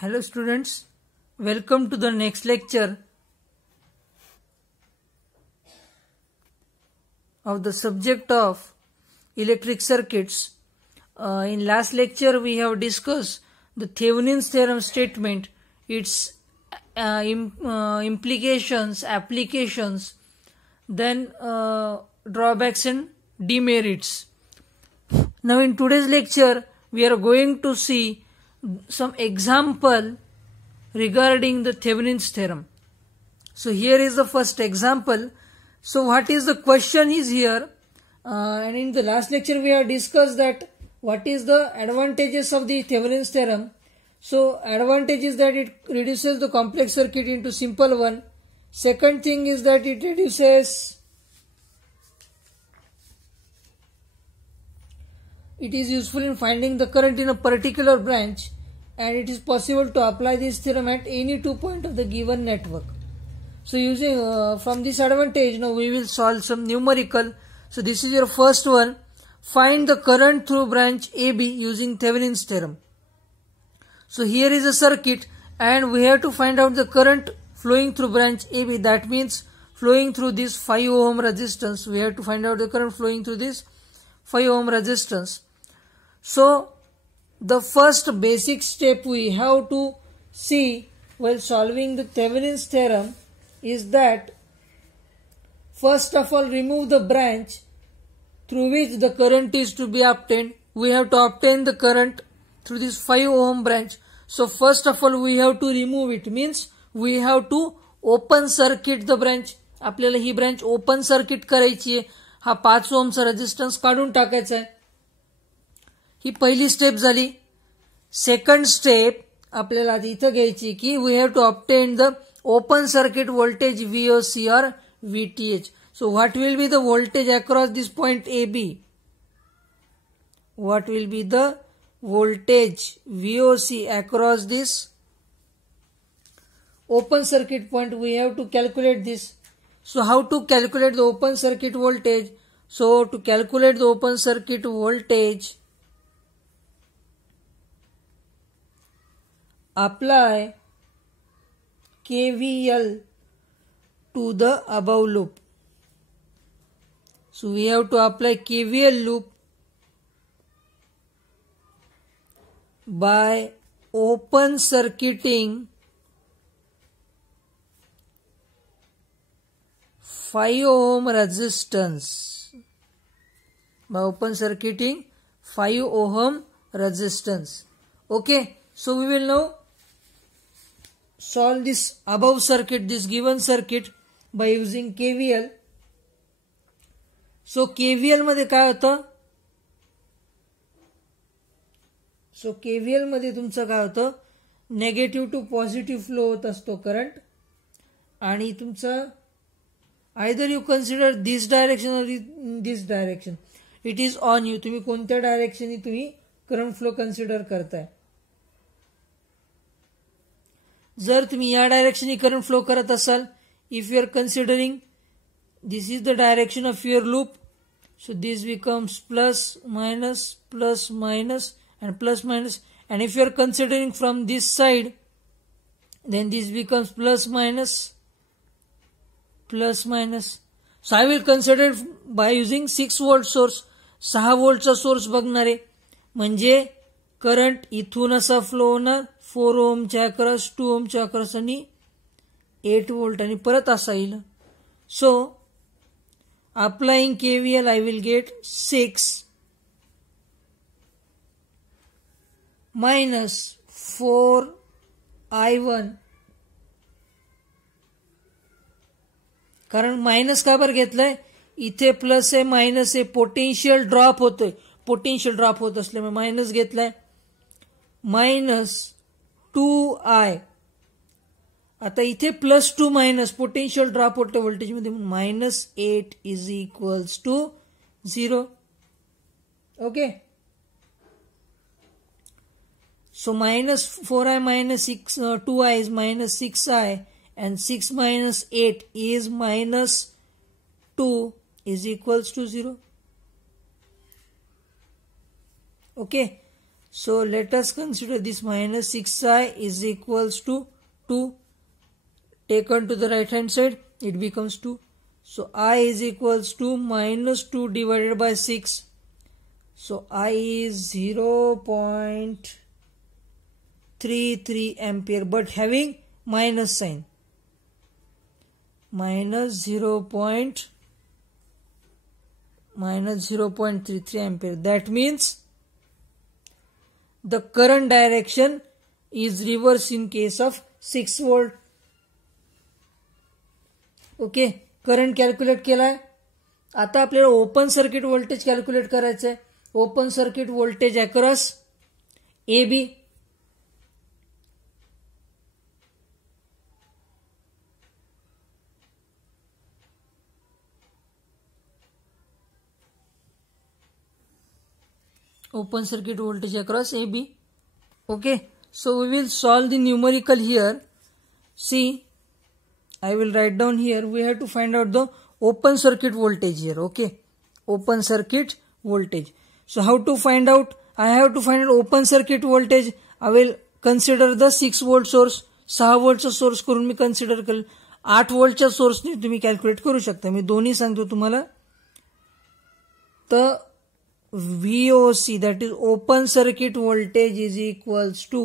Hello students, welcome to the next lecture of the subject of electric circuits. In last lecture we have discussed the Thevenin's theorem statement, its implications, applications, then drawbacks and demerits. Now in today's lecture we are going to see some example regarding the Thevenin's theorem. So here is the first example. So what is the question is here, and in the last lecture we have discussed that what is the advantages of the Thevenin's theorem. So advantage is that it reduces the complex circuit into simple one. Second thing is that it is useful in finding the current in a particular branch, and it is possible to apply this theorem at any 2 points of the given network. So using from this advantage, now we will solve some numerical. So this is your first one. Find the current through branch AB using Thevenin's theorem. So here is a circuit and we have to find out the current flowing through branch AB. That means flowing through this 5 ohm resistance. We have to find out the current flowing through this 5 ohm resistance. So the first basic step we have to see while solving the Thevenin's theorem is that first of all remove the branch through which the current is to be obtained. We have to obtain the current through this 5 ohm branch. So first of all we have to remove it, means we have to open circuit the branch. आपल्याला ही branch open circuit करायची आहे. हा 5 ओमचा रेजिस्टन्स काढून टाकायचा आहे. ही पहिली स्टेप झाली. सेकंड स्टेप आपल्याला इथं घ्यायची की we have to obtain the open circuit voltage VOC or VTH. So what will be the voltage across this point AB? What will be the voltage VOC across this open circuit point? We have to calculate this. So how to calculate the open circuit voltage? So to calculate the open circuit voltage, apply KVL to the above loop. So we have to apply KVL loop by open circuiting 5 ohm resistance. By open circuiting 5 ohm resistance. Okay, so we will now solve this above circuit, this given circuit by using KVL. So KVL मध्ये काय होतं? So KVL मध्ये तुमचं काय होतं? Negative to positive flow होत असतो current, आणि तुमचं either you consider this direction और this direction. It is on you. तुम्ही कोणत्या डायरेक्शननी तुम्ही करंट फ्लो कन्सिडर करताय. जर तुम्ही या डायरेक्शननी करंट फ्लो करत असाल, if you are considering this is the direction of your loop, so this becomes plus minus and plus minus, and if you are considering from this side, then this becomes plus minus. So I will consider by using 6 volt source. 6 voltचा सोर्स बघणार आहे, म्हणजे करंट इथून असा फ्लो होणार 4 ओमच्या अक्रॉस, 2 ओमच्या अक्रॉस आणि 8 वोल्ट आणि परत असा येईल. So applying KVL, I will get 6 minus 4I1. कारण मायनस का बरं घेतलंय? इथे प्लस आहे, मायनस आहे, पोटेन्शियल ड्रॉप होतोय. पोटेन्शियल ड्रॉप होत असल्यामुळे मायनस घेतलाय. Minus 2I. आता इथे प्लस 2 मायनस पोटेन्शियल ड्रॉप होतं व्होल्टेज मध्ये, -8 is equals to 0. Okay, so -4I minus 2I is -6I, and 6 minus 8 is -2 is equals to 0. Okay, So let us consider this minus 6i is equals to 2. Taken to the right hand side, it becomes 2. So I is equals to minus 2 divided by 6. So I is 0.33 ampere, but having minus sign. Minus 0.33 ampere. That means the current direction is reverse in case of 6 volt. Okay, current calculate केलाय. आता आपल्याला open circuit voltage calculate करायचं आहे. Open circuit voltage across A B. Open circuit voltage across AB. Okay, so we will solve the numerical here. See, I will write down here. We have to find out the open circuit voltage here. Okay, open circuit voltage. So how to find out? I have to find out open circuit voltage. I will consider the 6 volt source. 6 voltचा सोर्स करून मी कन्सिडर करेल. 8 voltच्या सोर्सने तुम्ही कॅल्क्युलेट करू शकता. मी दोन्ही सांगतो तुम्हाला. तर VOC, that is open circuit voltage, is equals to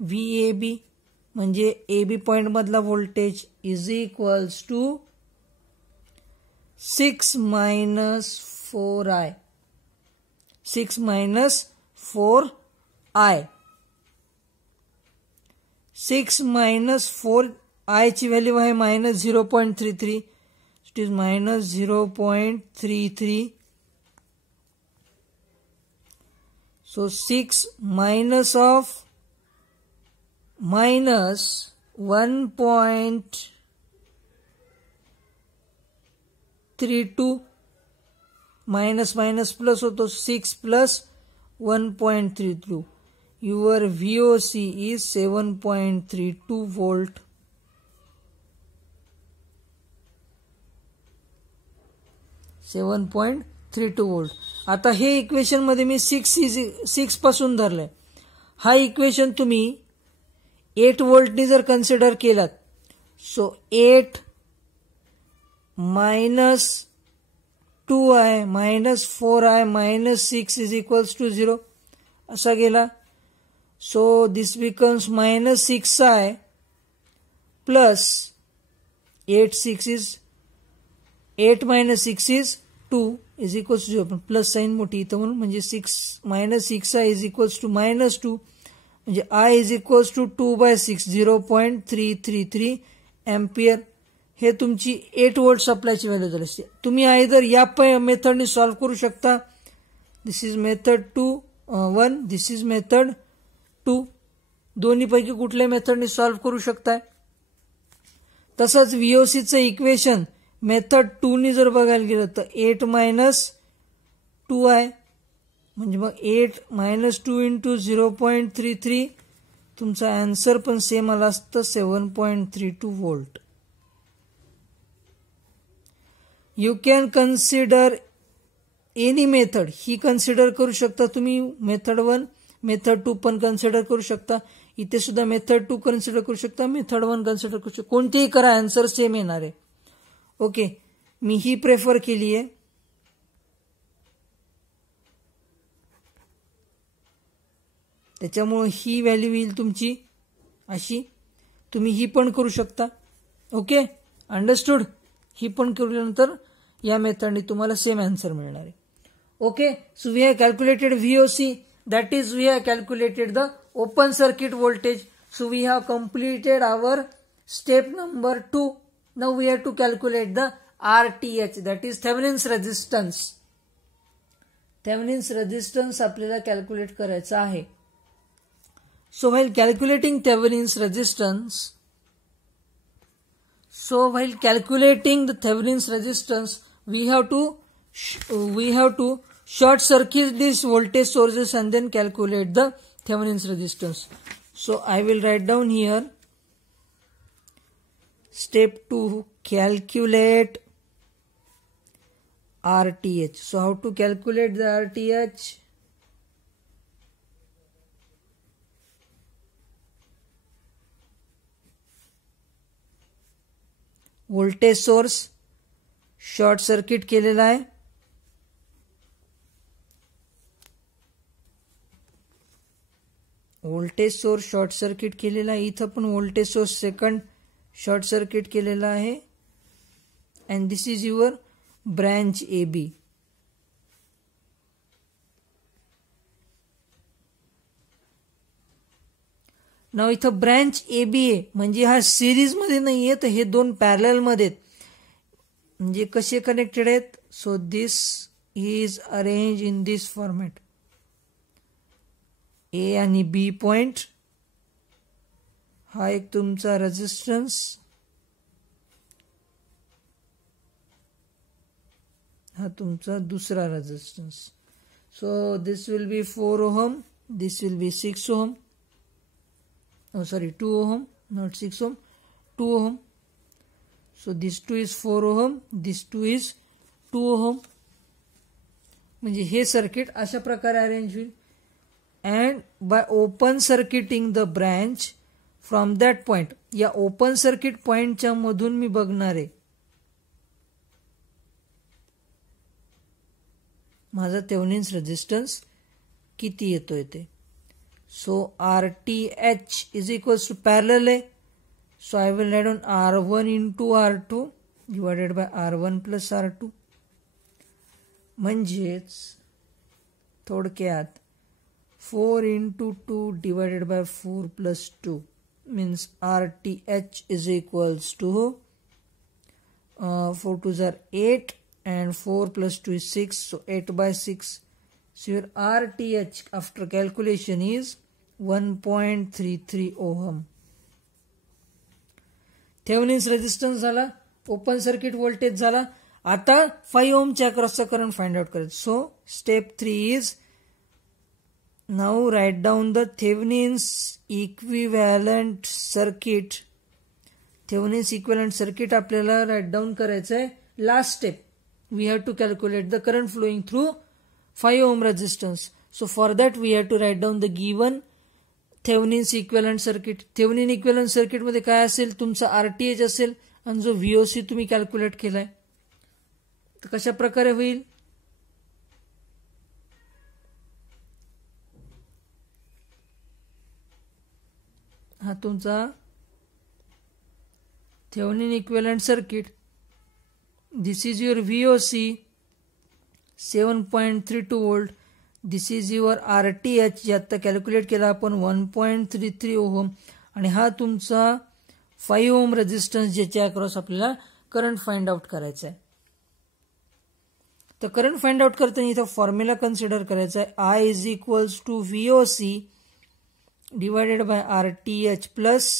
VAB, म्हणजे AB पॉइंट मधला voltage is equals to 6 minus 4i. 6 minus 4i. 6 minus 4i ची व्हॅल्यू आहे minus 0.33. It is minus 0.33. So 6 minus of minus 1.32 minus minus plus होतो 6 plus 1.32. Your VOC is 7.32 volt. $7.32. आता हे इक्वेशन मध्ये मी 6 पासून धरलंय. हा इक्वेशन तुम्ही 8 व्होल्टनी जर कन्सिडर केलात, सो 8 minus 2i minus 4i minus 6 is equals to 0 असा गेला. So this becomes minus 6i plus 8 minus 6 is 2 is equals to 0. Plus sign मोठी इथं म्हणून, म्हणजे 6 minus 6i is equals to minus 2, म्हणजे I is equals to 2/6, 0.333 ampere. हे तुमची 8 व्होल्ट सप्लायची व्हॅल्यू झाली असते. तुम्ही आयदर या मेथडने सॉल्व्ह करू शकता. This is method 1, this is method 2. दोन्हीपैकी कुठल्या मेथडने सॉल्व्ह करू शकताय. तसंच VOCचं इक्वेशन मेथड 2 नी जर बघायला गेलं तर 8 minus 2i, म्हणजे मग 8 minus 2 into 0.33, तुमचा आन्सर पण सेम आला असतं 7.32 volt. You can consider any method. ही कन्सिडर करू शकता तुम्ही. मेथड 1, मेथड 2 पण कन्सिडर करू शकता. इथे सुद्धा मेथड 2 कन्सिडर करू शकता, मेथड 1 कन्सिडर करू शकता. कोणतेही करा, आन्सर सेम येणार आहे. ओके, मी ही प्रेफर केली आहे. त्याच्यामुळे ही व्हॅल्यू येईल तुमची अशी. तुम्ही ही पण करू शकता. Okay, understood. ही पण केल्यानंतर या मेथडने तुम्हाला सेम आन्सर मिळणार आहे. Okay, so we have calculated VOC, that is we have calculated the open circuit voltage. So we have completed our step number 2. Now we have to calculate the RTH, that is Thevenin's resistance. Thevenin's resistance आपल्याला कॅल्क्युलेट करायचा आहे. So while calculating Thevenin's resistance, we have to short circuit these voltage sources and then calculate the Thevenin's resistance. So I will write down here step 2, calculate RTH. So how to calculate the RTH? Voltage source short circuit केलेला आहे. Voltage source short circuit केलेला आहे. इथं पण voltage source second short circuit केलेला आहे. And this is your branch A B. नाव इथं ब्रँच ए बी आहे म्हणजे हा सिरीज मध्ये नाहीये, तर हे दोन पॅरलल मध्ये आहेत. म्हणजे कसे कनेक्टेड आहेत. So this is arrange in this format. A आणि बी पॉइंट, हा एक तुमचा रेजिस्टन्स, हा तुमचा दुसरा resistance. So this will be 4 ohm, this will be 6 ohm. Oh sorry, 2 ohm, not 6 ohm, 2 ohm. So this 2 is 4 ohm, this 2 is 2 ohm. म्हणजे हे सर्किट अशा प्रकारे अरेंज होईल. And bye open circuiting the branch from that point, या ओपन सर्किट पॉइंटच्या मधून मी बघणार आहे माझा थेवेनिन्स रेजिस्टन्स किती येतोय ते. So RTH is equals to parallel है. So I will write on R1 into R2 divided by R1 plus R2. म्हणजेच थोडक्यात 4 into 2 divided by 4 plus 2 means RTH is equals to 4 2s are 8 and 4 plus 2 is 6. So 8 by 6. So your RTH after calculation is 1.33 ohm. Thevenin's resistance झाला, open circuit voltage झाला. आता 5 ओमच्या अक्रॉसचा current find out करायचं. So step 3 is now write down the Thevenin's equivalent circuit. Thevenin's equivalent circuit आपल्याला write down करायचं आहे. Last step we have to calculate the current flowing through 5 ohm resistance. So for that we have to write down the given Thevenin's equivalent circuit. Thevenin equivalent circuit मध्ये काय असेल, तुमचा RTH असेल आणि जो VOC तुम्ही कॅल्क्युलेट केलाय. तर कशा प्रकारे होईल. हा तुमचा Thevenin equivalent circuit. This is your VOC 7.32 volt. This is your RTH जे आता कॅल्क्युलेट केला आपण 1.33 ओहम. आणि हा तुमचा 5 ओम रेजिस्टन्स ज्याच्या अक्रॉस आपल्याला करंट फाइंड आउट करायचा आहे. तर करंट फाइंड आउट करताना इथं फॉर्म्युला कन्सिडर करायचा आहे. I is equals to VOC divided by RTH plus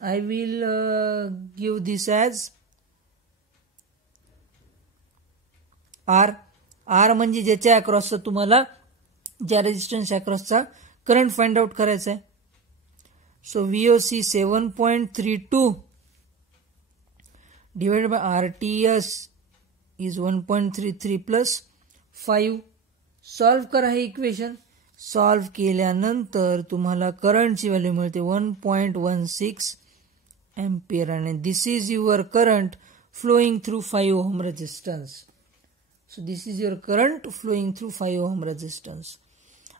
I will give this as R म्हणजे ज्याच्या अक्रॉसचा तुम्हाला ज्या रेजिस्टन्स अक्रॉसचा करंट फाइंड आउट करायचा आहे. सो VOC 7.32 डिवाइडेड बाय RTH इज 1.33 प्लस 5. सॉल्व करा हे इक्वेशन. सॉल्व केल्यानंतर तुम्हाला करंटची व्हॅल्यू मिळते 1.16 एम्पियर. आणि this is your current flowing through 5 ohm resistance. So this is your current flowing through 5 ohm resistance.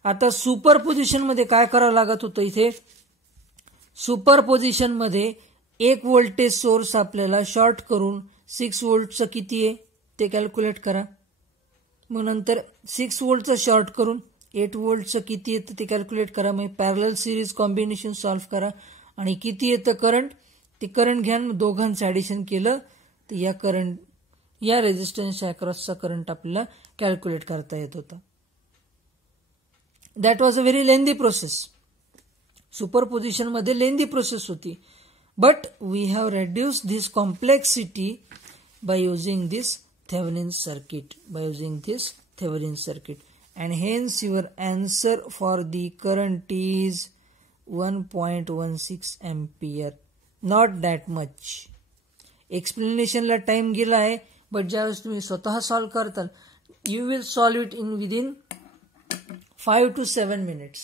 आता सुपरपोजिशन मध्ये काय करावं लागत होतं. इथे सुपरपोजिशन मध्ये एक व्होल्टेज सोर्स आपल्याला शॉर्ट करून 6 व्होल्टचं किती आहे ते कॅल्क्युलेट करा. मग नंतर 6 व्होल्टचं शॉर्ट करून 8 व्होल्टचं किती येतं ते कॅल्क्युलेट करा. मग पॅरलल सिरीज कॉम्बिनेशन सॉल्व्ह करा आणि किती येतं करंट ते करंट घ्या. दोघांचं ऍडिशन केलं तर या रेजिस्टन्सच्या अक्रॉसचा करंट आपल्याला कॅल्क्युलेट करता येत होता. That was a very lengthy process. Superposition मध्ये लेंदी प्रोसेस होती. But we have reduced this complexity by using this Thevenin's circuit. And hence your answer for the current is 1.16 ampere. Not that much. Explanation ला time गेला आहे, बट ज्यावेळेस तुम्ही स्वतः सॉल्व करताल you will solve it in within 5 to 7 minutes.